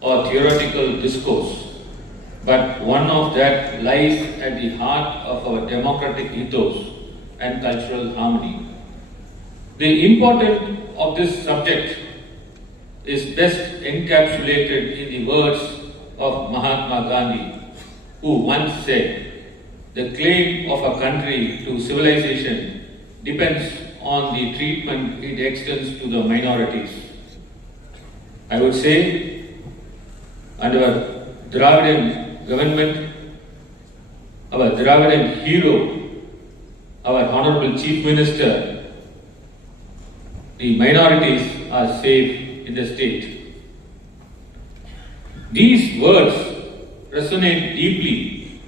or theoretical discourse, but one of that lies at the heart of our democratic ethos and cultural harmony. The importance of this subject is best encapsulated in the words of Mahatma Gandhi, who once said, "The claim of a country to civilization depends on the treatment it extends to the minorities." I would say, under our Dravidian government, our Dravidian hero, our Honorable Chief Minister, the minorities are safe in the state. These words resonate deeply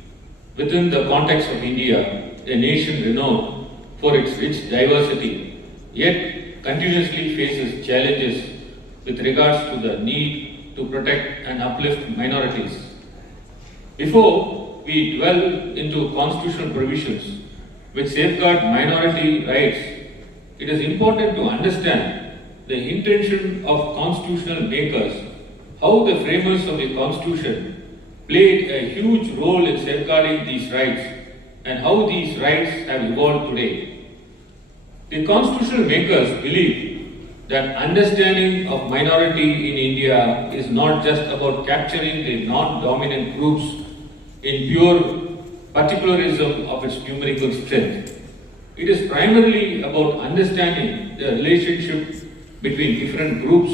within the context of India, a nation renowned for its rich diversity, yet continuously faces challenges with regards to the need to protect and uplift minorities. Before we dwell into constitutional provisions which safeguard minority rights, it is important to understand the intention of constitutional makers, how the framers of the Constitution played a huge role in safeguarding these rights, and how these rights have evolved today. The constitutional makers believe that understanding of minority in India is not just about capturing the non-dominant groups in pure particularism of its numerical strength. It is primarily about understanding the relationship between different groups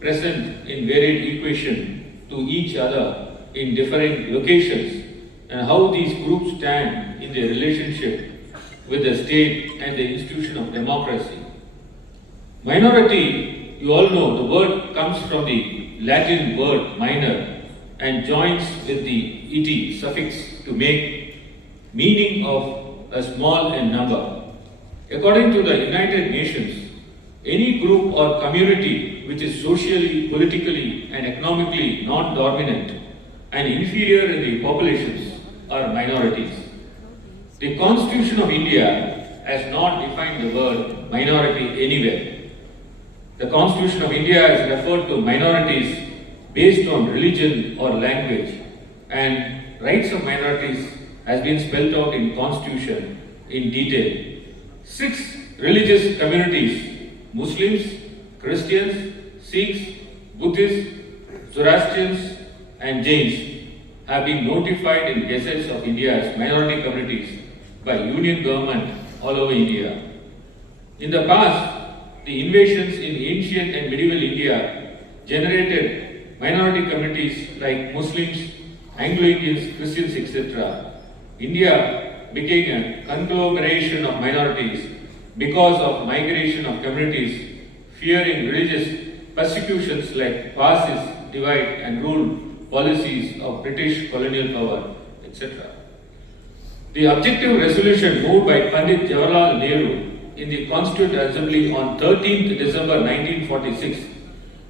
present in varied equation to each other in different locations, and how these groups stand in their relationship with the state and the institution of democracy. Minority, you all know, the word comes from the Latin word minor and joins with the ity suffix to make meaning of a small in number. According to the United Nations, any group or community which is socially, politically and economically non-dominant and inferior in the populations are minorities. The Constitution of India has not defined the word minority anywhere. The Constitution of India has referred to minorities based on religion or language, and rights of minorities has been spelled out in Constitution in detail. 6 religious communities, Muslims, Christians, Sikhs, Buddhists, Zoroastrians and Jains, have been notified in gazettes of India as minority communities by union government all over India. In the past, the invasions in ancient and medieval India generated minority communities like Muslims, Anglo-Indians, Christians, etc. India became a conglomeration of minorities because of migration of communities fearing religious persecutions like caste divide and rule policies of British colonial power, etc. The objective resolution moved by Pandit Jawaharlal Nehru in the Constituent Assembly on 13th December 1946,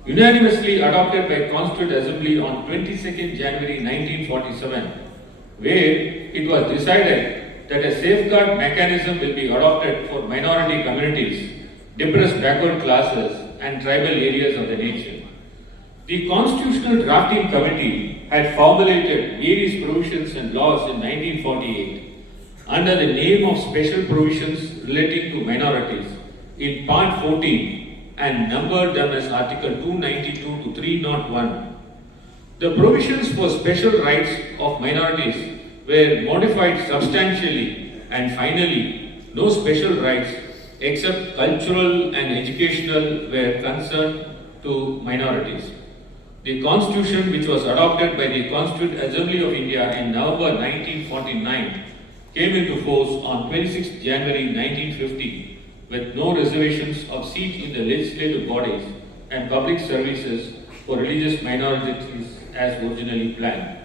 unanimously adopted by Constituent Assembly on 22nd January 1947, where it was decided that a safeguard mechanism will be adopted for minority communities, depressed backward classes and tribal areas of the nation. The Constitutional Drafting Committee had formulated various provisions and laws in 1948 under the name of Special Provisions Relating to Minorities in Part 14 and numbered them as Article 292 to 301. The provisions for special rights of minorities were modified substantially, and finally, no special rights except cultural and educational were concerned to minorities. The Constitution, which was adopted by the Constituent Assembly of India in November 1949, came into force on 26 January 1950 with no reservations of seat in the legislative bodies and public services for religious minorities as originally planned.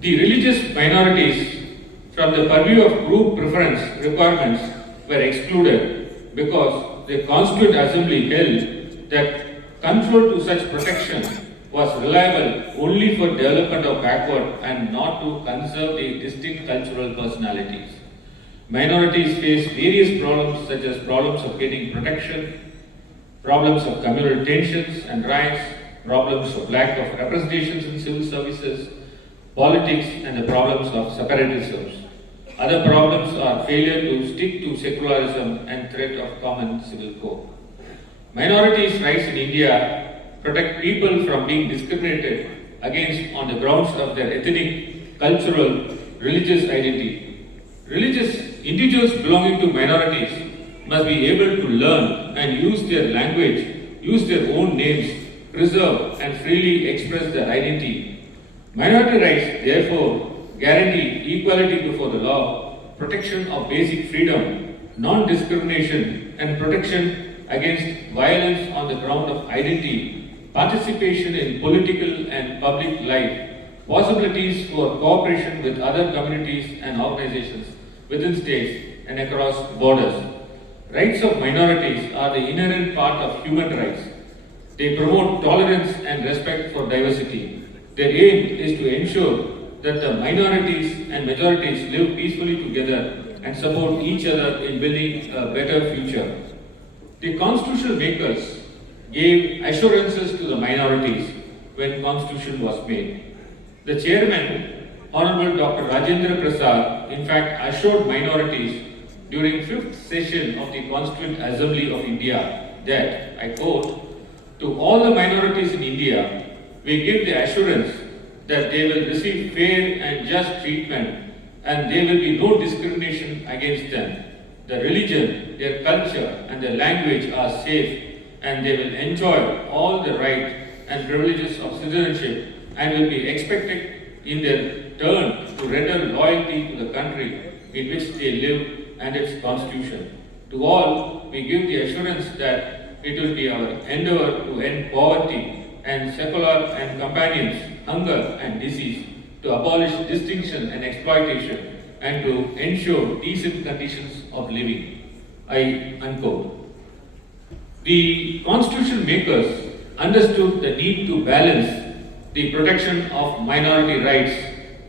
The religious minorities from the purview of group preference requirements were excluded because the Constituent Assembly held that control to such protection was reliable only for development of backward and not to conserve the distinct cultural personalities. Minorities face various problems such as problems of getting protection, problems of communal tensions and rights, problems of lack of representations in civil services, politics, and the problems of separatism. Other problems are failure to stick to secularism and threat of common civil code. Minorities' rights in India protect people from being discriminated against on the grounds of their ethnic, cultural, religious identity. Religious individuals belonging to minorities must be able to learn and use their language, use their own names, preserve and freely express their identity. Minority rights, therefore, guarantee equality before the law, protection of basic freedom, non-discrimination, and protection against violence on the ground of identity, participation in political and public life, possibilities for cooperation with other communities and organizations within states and across borders. Rights of minorities are the inherent part of human rights. They promote tolerance and respect for diversity. Their aim is to ensure that the minorities and majorities live peacefully together and support each other in building a better future. The constitutional makers gave assurances to the minorities when Constitution was made. The chairman, Honorable Dr. Rajendra Prasad, in fact assured minorities during 5th session of the Constituent Assembly of India that, I quote, "To all the minorities in India, we give the assurance that they will receive fair and just treatment and there will be no discrimination against them. The religion, their culture and their language are safe and they will enjoy all the rights and privileges of citizenship and will be expected in their turn to render loyalty to the country in which they live and its constitution. To all, we give the assurance that it will be our endeavor to end poverty and secular and companions, hunger and disease, to abolish distinction and exploitation, and to ensure decent conditions of living." I unquote. The constitution makers understood the need to balance the protection of minority rights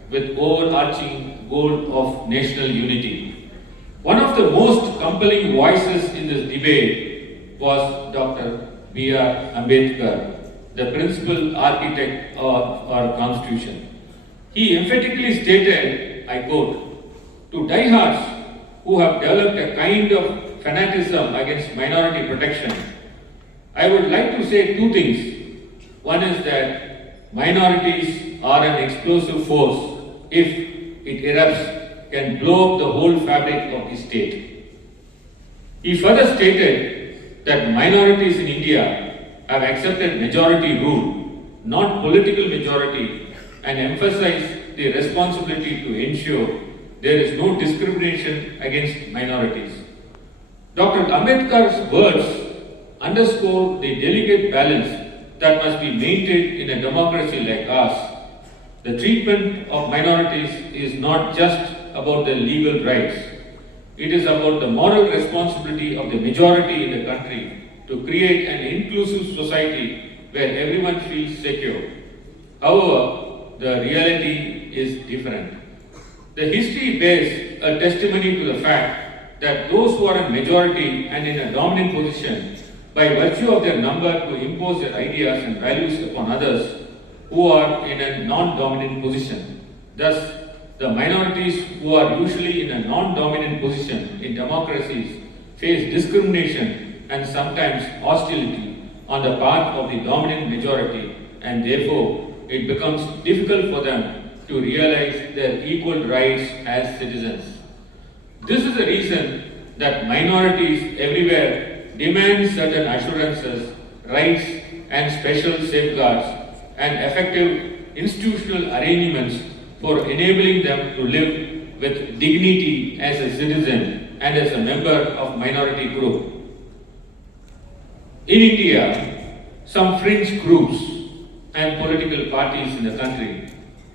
with overarching goal of national unity. One of the most compelling voices in this debate was Dr. B.R. Ambedkar, the principal architect of our Constitution. He emphatically stated, I quote, "To diehards who have developed a kind of fanaticism against minority protection, I would like to say two things. One is that minorities are an explosive force. If it erupts, can blow up the whole fabric of the state." He further stated that minorities in India have accepted majority rule, not political majority, and emphasized the responsibility to ensure there is no discrimination against minorities. Dr. Ambedkar's words underscore the delicate balance that must be maintained in a democracy like ours. The treatment of minorities is not just about their legal rights. It is about the moral responsibility of the majority in the country to create an inclusive society where everyone feels secure. However, the reality is different. The history bears a testimony to the fact that those who are in majority and in a dominant position, by virtue of their number, to impose their ideas and values upon others who are in a non-dominant position. Thus, the minorities who are usually in a non-dominant position in democracies face discrimination and sometimes hostility on the part of the dominant majority, and therefore it becomes difficult for them to realize their equal rights as citizens. This is the reason that minorities everywhere demand certain assurances, rights and special safeguards and effective institutional arrangements for enabling them to live with dignity as a citizen and as a member of minority group. In India, some fringe groups and political parties in the country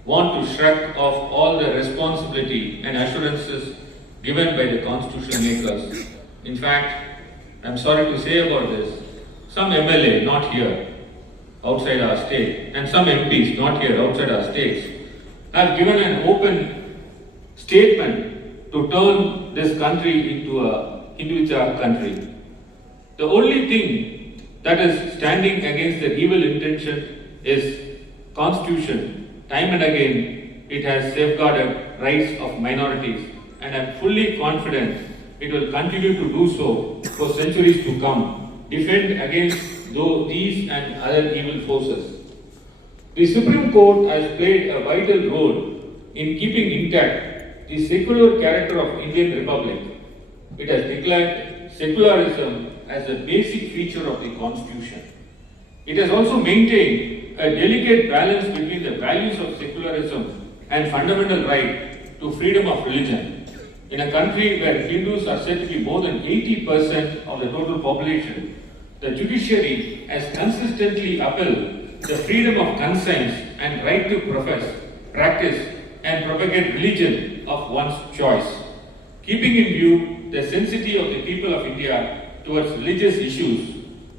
want to shrug off all the responsibility and assurances given by the constitution makers. In fact, I'm sorry to say about this, some MLA not here, outside our state, and some MPs not here, outside our states, have given an open statement to turn this country into a Hinduism country. The only thing that is standing against the evil intention is Constitution. Time and again, it has safeguarded rights of minorities, and I am fully confident it will continue to do so for centuries to come, defend against these and other evil forces. The Supreme Court has played a vital role in keeping intact the secular character of Indian Republic. It has declared secularism as a basic feature of the Constitution. It has also maintained a delicate balance between the values of secularism and fundamental right to freedom of religion. In a country where Hindus are said to be more than 80% of the total population, the judiciary has consistently upheld the freedom of conscience and right to profess, practice, and propagate religion of one's choice. Keeping in view the sensitivity of the people of India towards religious issues,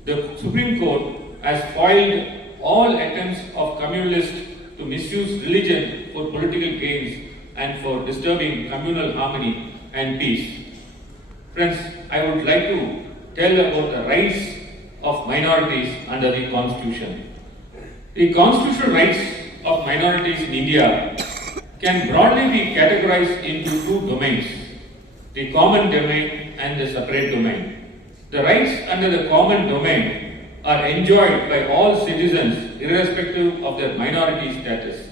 the Supreme Court has foiled all attempts of communalists to misuse religion for political gains and for disturbing communal harmony and peace. Friends, I would like to tell about the rights of minorities under the Constitution. The constitutional rights of minorities in India can broadly be categorized into two domains, the common domain and the separate domain. The rights under the common domain are enjoyed by all citizens irrespective of their minority status.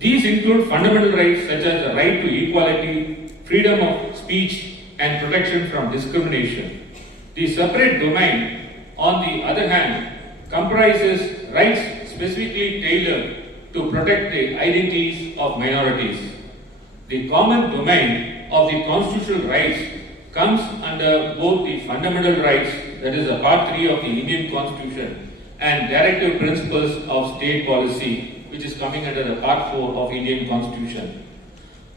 These include fundamental rights such as the right to equality, freedom of speech, and protection from discrimination. The separate domain, on the other hand, comprises rights specifically tailored to protect the identities of minorities. The common domain of the constitutional rights comes under both the fundamental rights, that is the Part 3 of the Indian Constitution, and directive principles of state policy, which is coming under the Part 4 of Indian Constitution.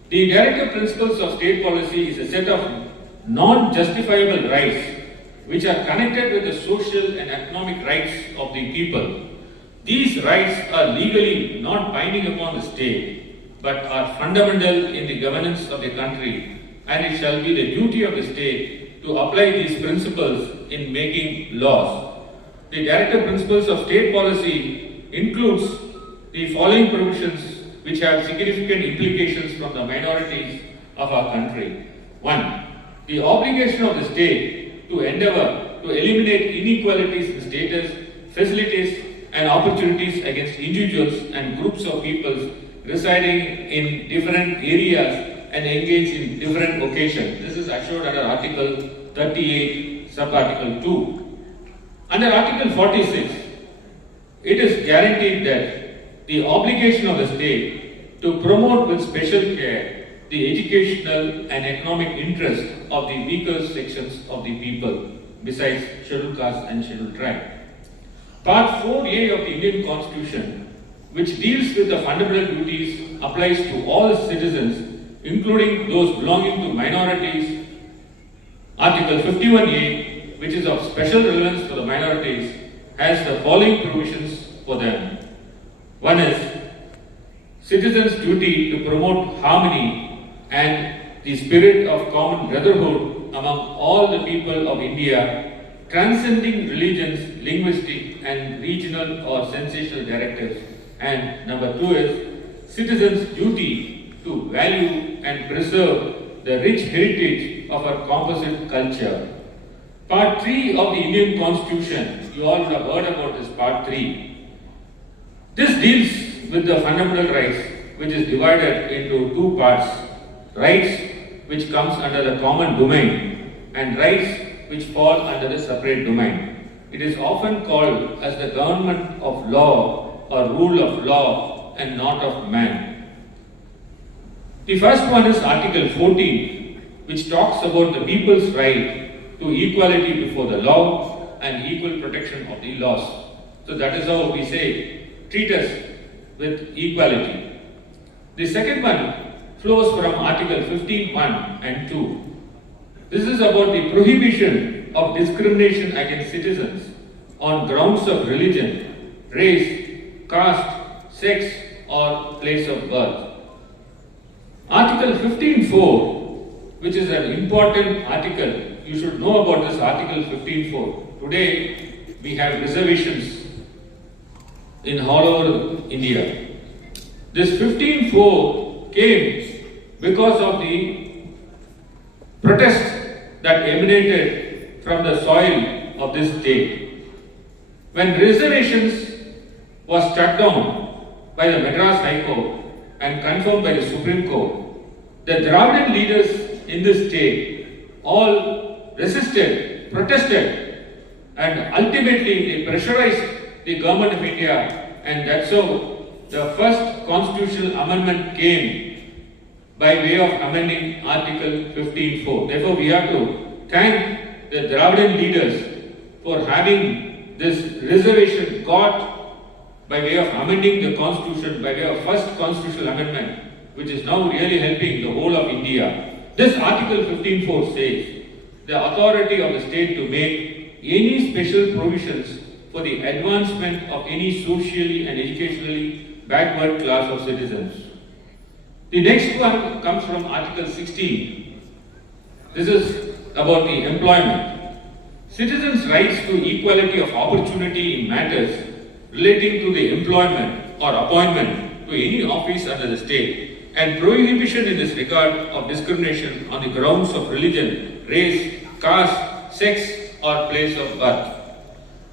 The directive principles of state policy is a set of non-justifiable rights which are connected with the social and economic rights of the people. These rights are legally not binding upon the state, but are fundamental in the governance of the country, and it shall be the duty of the state to apply these principles in making laws. The directive principles of state policy includes the following provisions which have significant implications from the minorities of our country. 1. The obligation of the state to endeavor to eliminate inequalities in status, facilities, and opportunities against individuals and groups of peoples residing in different areas and engaged in different occasions. This is assured under Article 38, Sub-Article 2. Under Article 46, it is guaranteed that the obligation of the state to promote with special care the educational and economic interest of the weaker sections of the people, besides scheduled caste and scheduled tribe. Part 4A of the Indian Constitution, which deals with the fundamental duties, applies to all citizens, including those belonging to minorities. Article 51A, which is of special relevance for the minorities, has the following provisions for them. One is citizens' duty to promote harmony and the spirit of common brotherhood among all the people of India, transcending religions, linguistic and regional or sensational directives. And number 2 is citizens' duty to value and preserve the rich heritage of our composite culture. Part 3 of the Indian Constitution, you all would have heard about this Part 3. This deals with the fundamental rights, which is divided into two parts. Rights which comes under the common domain and rights which fall under the separate domain. It is often called as the government of law or rule of law and not of man. The first one is Article 14, which talks about the people's right to equality before the law and equal protection of the laws. So that is how we say, treat us with equality. The second one flows from Article 15(1) and 2. This is about the prohibition of discrimination against citizens on grounds of religion, race, caste, sex, or place of birth. Article 15(4), which is an important article, you should know about this Article 15(4). Today, we have reservations in all over India. This 15-4 came because of the protest that emanated from the soil of this state. When reservations was struck down by the Madras High Court and confirmed by the Supreme Court, the Dravidian leaders in this state all resisted, protested, and ultimately they pressurized the government of India, and that's how the first constitutional amendment came by way of amending Article 15.4. Therefore, we have to thank the Dravidian leaders for having this reservation got by way of amending the constitution, by way of first constitutional amendment, which is now really helping the whole of India. This Article 15.4 says the authority of the state to make any special provisions for the advancement of any socially and educationally backward class of citizens. The next one comes from Article 16. This is about the employment. Citizens' rights to equality of opportunity in matters relating to the employment or appointment to any office under the state, and prohibition in this regard of discrimination on the grounds of religion, race, caste, sex, or place of birth.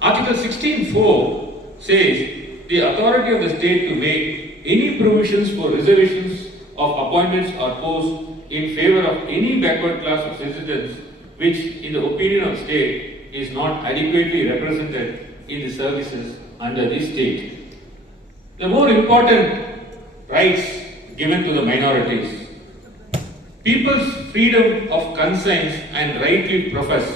Article 16.4 says the authority of the state to make any provisions for reservations of appointments or posts in favor of any backward class of citizens which, in the opinion of state, is not adequately represented in the services under this state. The more important rights given to the minorities. People's freedom of conscience and rightly profess,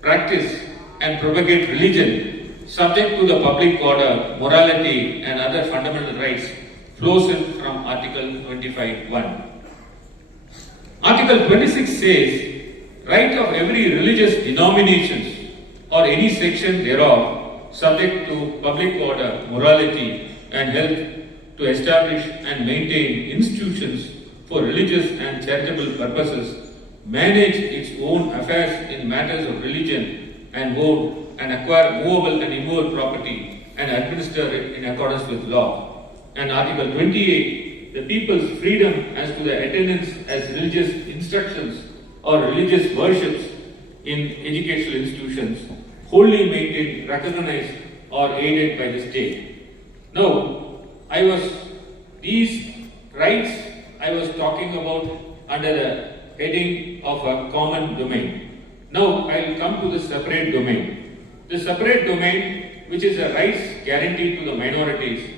practice and propagate religion subject to the public order, morality and other fundamental rights flows in from Article 25.1. Article 26 says, right of every religious denominations or any section thereof subject to public order, morality and health to establish and maintain institutions for religious and charitable purposes, manage its own affairs in matters of religion and vote and acquire movable and immovable property and administer it in accordance with law. And Article 28, the people's freedom as to the attendance as religious instructions or religious worships in educational institutions, wholly maintained, recognized or aided by the state. Now, these rights I was talking about under the heading of a common domain. Now I will come to the separate domain. The separate domain, which is the rights guaranteed to the minorities.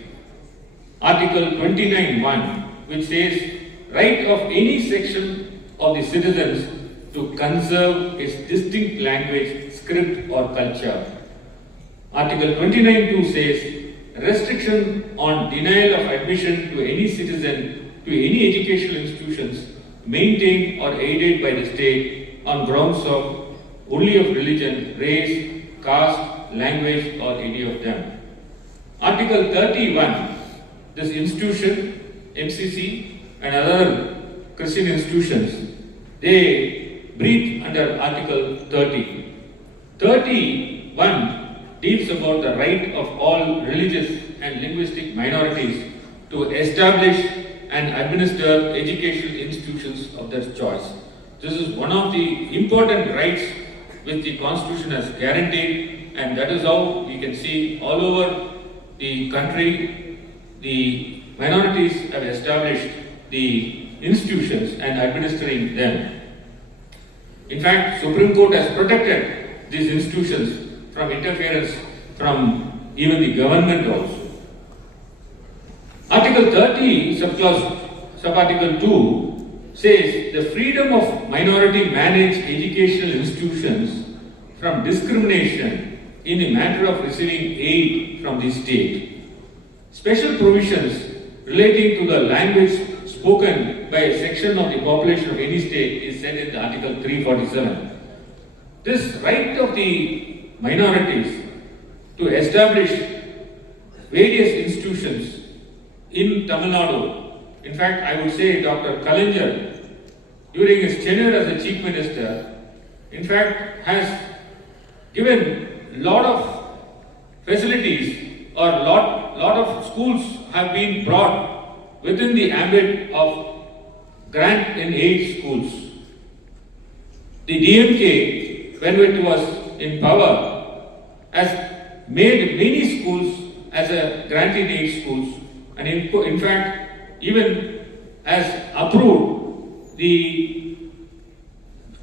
Article 29.1, which says right of any section of the citizens to conserve its distinct language, script or culture. Article 29.2 says restriction on denial of admission to any citizen to any educational institutions maintained or aided by the state on grounds of only of religion, race, caste, language or any of them. Article 31, this institution, MCC and other Christian institutions, they breathe under Article 30. 31 deals about the right of all religious and linguistic minorities to establish and administer educational institutions of their choice. This is one of the important rights which the Constitution has guaranteed, and that is how we can see all over the country the minorities have established the institutions and administering them. In fact, Supreme Court has protected these institutions from interference from even the government also. Article 30, subarticle 2 says the freedom of minority managed educational institutions from discrimination in the matter of receiving aid from the state. Special provisions relating to the language spoken by a section of the population of any state is set in the Article 347. This right of the minorities to establish various institutions in Tamil Nadu. In fact, I would say Dr. Kalaignar, during his tenure as the Chief Minister, in fact, has given a lot of facilities or lot of schools have been brought within the ambit of grant in aid schools. The DMK, when it was in power, has made many schools as a grant in aid schools, and in fact even has approved the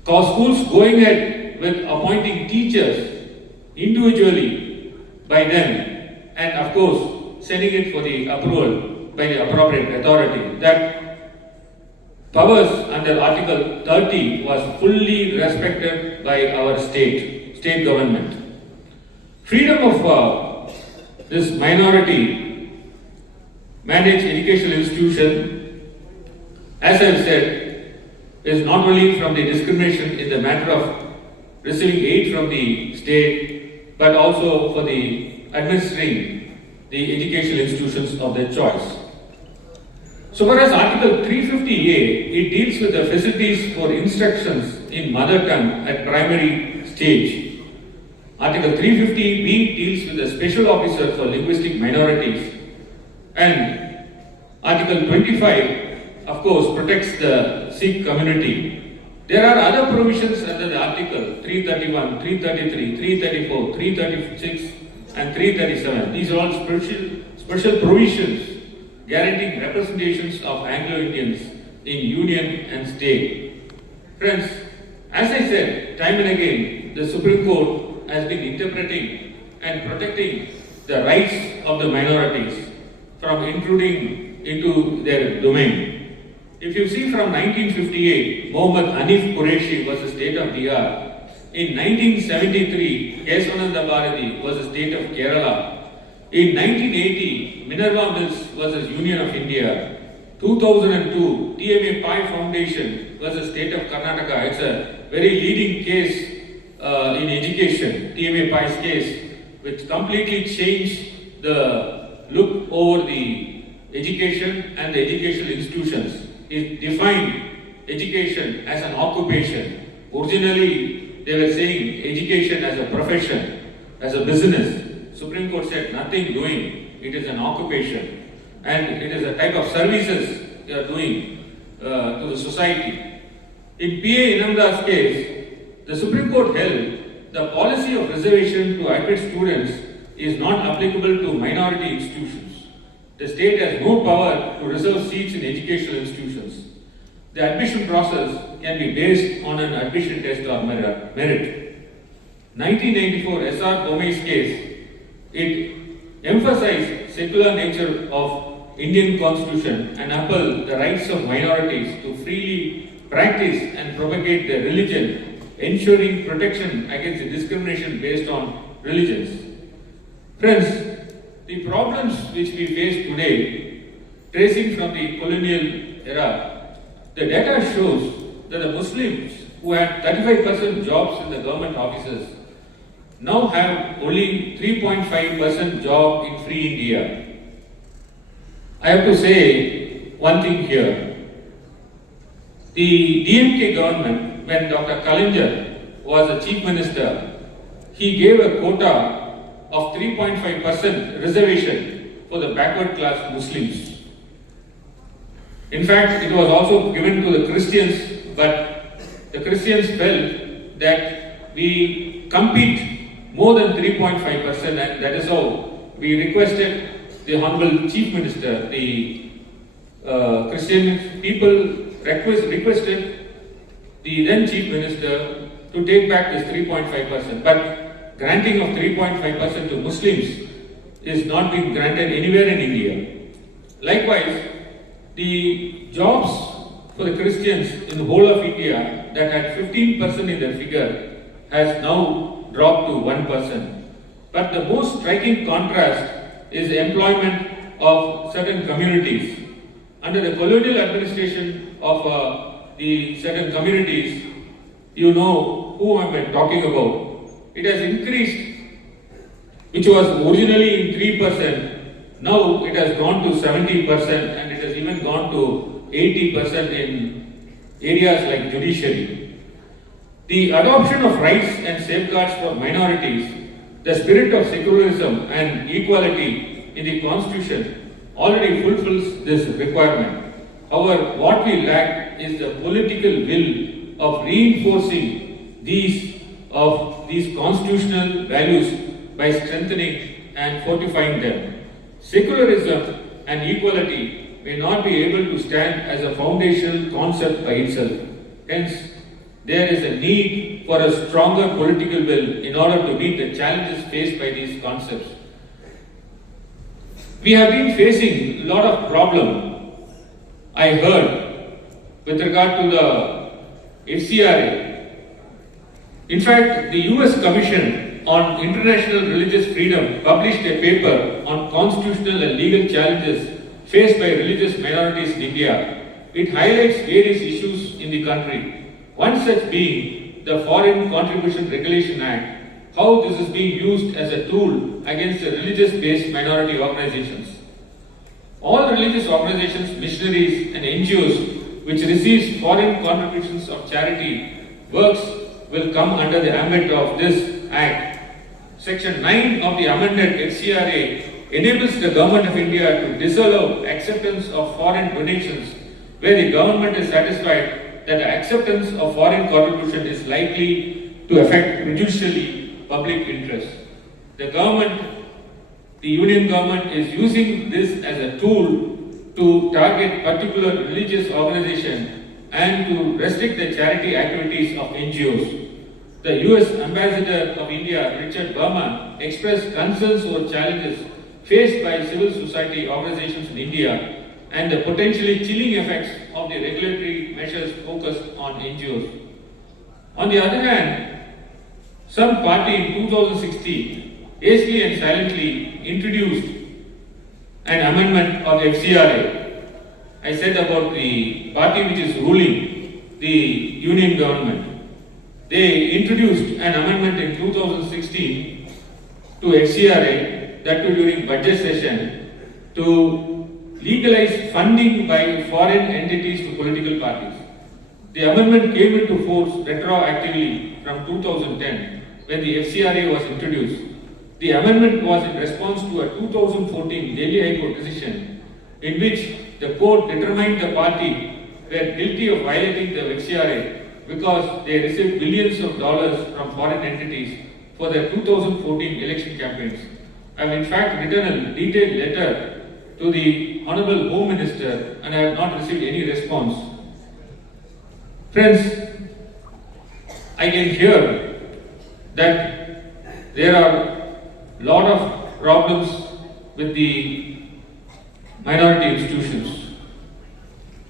schools going ahead with appointing teachers individually by them, and of course sending it for the approval by the appropriate authority. That powers under Article 30 was fully respected by our state government. Freedom of this minority managed educational institution, as I have said, is not only from the discrimination in the matter of receiving aid from the state, but also for the administering the educational institutions of their choice. So whereas Article 350A, it deals with the facilities for instructions in mother tongue at primary stage. Article 350B deals with the special officer for linguistic minorities, and Article 25, of course, protects the Sikh community. There are other provisions under the Article 331, 333, 334, 336 and 337. These are all special provisions guaranteeing representations of Anglo-Indians in union and state. Friends, as I said time and again, the Supreme Court has been interpreting and protecting the rights of the minorities from intruding into their domain. If you see from 1958, Muhammad Hanif Qureshi was the state of Bihar. In 1973, Kesavananda Bharati was the state of Kerala. In 1980, Minerva Mills was the Union of India. 2002, TMA Pai Foundation was the state of Karnataka. It's a very leading case in education, TMA Pai's case, which completely changed the look over the education and the educational institutions. It defined education as an occupation. Originally, they were saying education as a profession, as a business. Supreme Court said nothing doing, it is an occupation, and it is a type of services they are doing to the society. In P.A. Inamda's case, the Supreme Court held the policy of reservation to admit students is not applicable to minority institutions. The state has no power to reserve seats in educational institutions. The admission process can be based on an admission test or merit. 1994 S.R. Bomey's case, it emphasized secular nature of Indian Constitution and upheld the rights of minorities to freely practice and propagate their religion, ensuring protection against discrimination based on religions. Friends, the problems which we face today, tracing from the colonial era, the data shows that the Muslims who had 35% jobs in the government offices now have only 3.5% job in free India. I have to say one thing here. The DMK government, when Dr. Kalaignar was the chief minister, he gave a quota of 3.5% reservation for the backward class Muslims. In fact, it was also given to the Christians, but the Christians felt that we compete more than 3.5%, and that is how we requested the Honorable Chief Minister, the Christian people requested the then Chief Minister to take back this 3.5%. But granting of 3.5% to Muslims is not being granted anywhere in India. Likewise, the jobs for the Christians in the whole of India that had 15% in their figure has now dropped to 1%. But the most striking contrast is the employment of certain communities. Under the colonial administration of the certain communities, you know who I am talking about. It has increased, which was originally in 3%, now it has gone to 70%, and it has even gone to 80% in areas like judiciary. The adoption of rights and safeguards for minorities The spirit of secularism and equality in the Constitution already fulfills this requirement. However, what we lack is the political will of reinforcing these constitutional values by strengthening and fortifying them. Secularism and equality may not be able to stand as a foundational concept by itself. Hence, there is a need for a stronger political will in order to meet the challenges faced by these concepts. We have been facing a lot of problem, I heard, with regard to the FCRA. In fact, the US Commission on International Religious Freedom published a paper on constitutional and legal challenges faced by religious minorities in India. It highlights various issues in the country. One such being the Foreign Contribution Regulation Act, how this is being used as a tool against the religious-based minority organizations. All religious organizations, missionaries and NGOs which receives foreign contributions of charity works will come under the ambit of this Act. Section 9 of the amended FCRA enables the Government of India to disallow acceptance of foreign donations where the government is satisfied that the acceptance of foreign contribution is likely to affect prejudicially public interest. The Union government is using this as a tool to target particular religious organization and to restrict the charity activities of NGOs. The US Ambassador of India, Richard Burman, expressed concerns over challenges faced by civil society organizations in India and the potentially chilling effects of the regulatory measures focused on NGOs. On the other hand, some party in 2016 hastily and silently introduced an amendment of FCRA. I said about the party which is ruling the Union government. They introduced an amendment in 2016 to FCRA, that too during budget session, to legalize funding by foreign entities to political parties. The amendment came into force retroactively from 2010 when the FCRA was introduced. The amendment was in response to a 2014 Delhi High Court decision in which the court determined the party were guilty of violating the FCRA because they received billions of dollars from foreign entities for their 2014 election campaigns. I have in fact written a detailed letter to the Honorable Home Minister and I have not received any response. Friends, I can hear that there are a lot of problems with the minority institutions.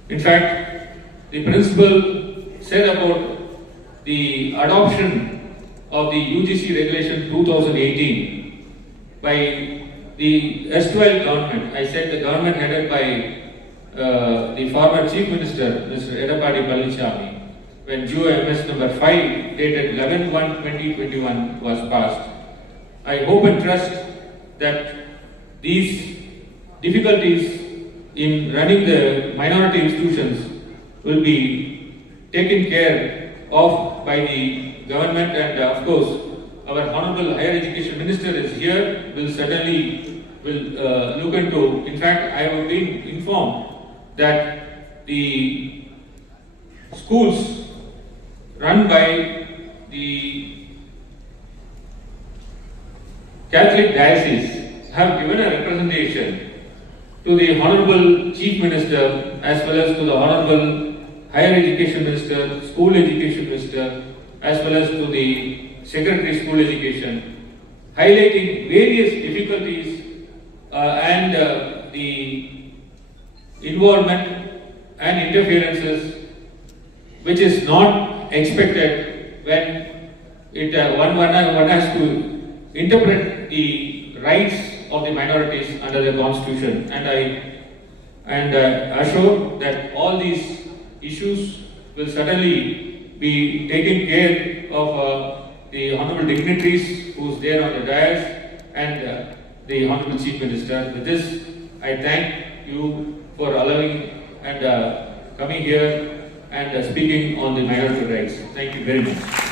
In fact, the principal said about the adoption of the UGC Regulation 2018 by the erstwhile government. I said the government headed by the former Chief Minister, Mr. Edappadi Palanichami, when GOMS number 5 dated 11/1/2021 was passed. I hope and trust that these difficulties in running the minority institutions will be taken care of by the government, and of course our Honorable Higher Education Minister is here, will certainly look into. In fact, I have been informed that the schools run by the Catholic Diocese have given a representation to the Honorable Chief Minister as well as to the Honorable Higher Education Minister, School Education Minister, as well as to the Secretary School Education, highlighting various difficulties and the involvement and interferences which is not expected when one has to interpret the rights of the minorities under the Constitution. And I assure that all these issues will certainly be taken care of the honorable dignitaries who's there on the dais and the Honorable Chief Minister. With this, I thank you for allowing and coming here and speaking on the minority rights. Thank you very much.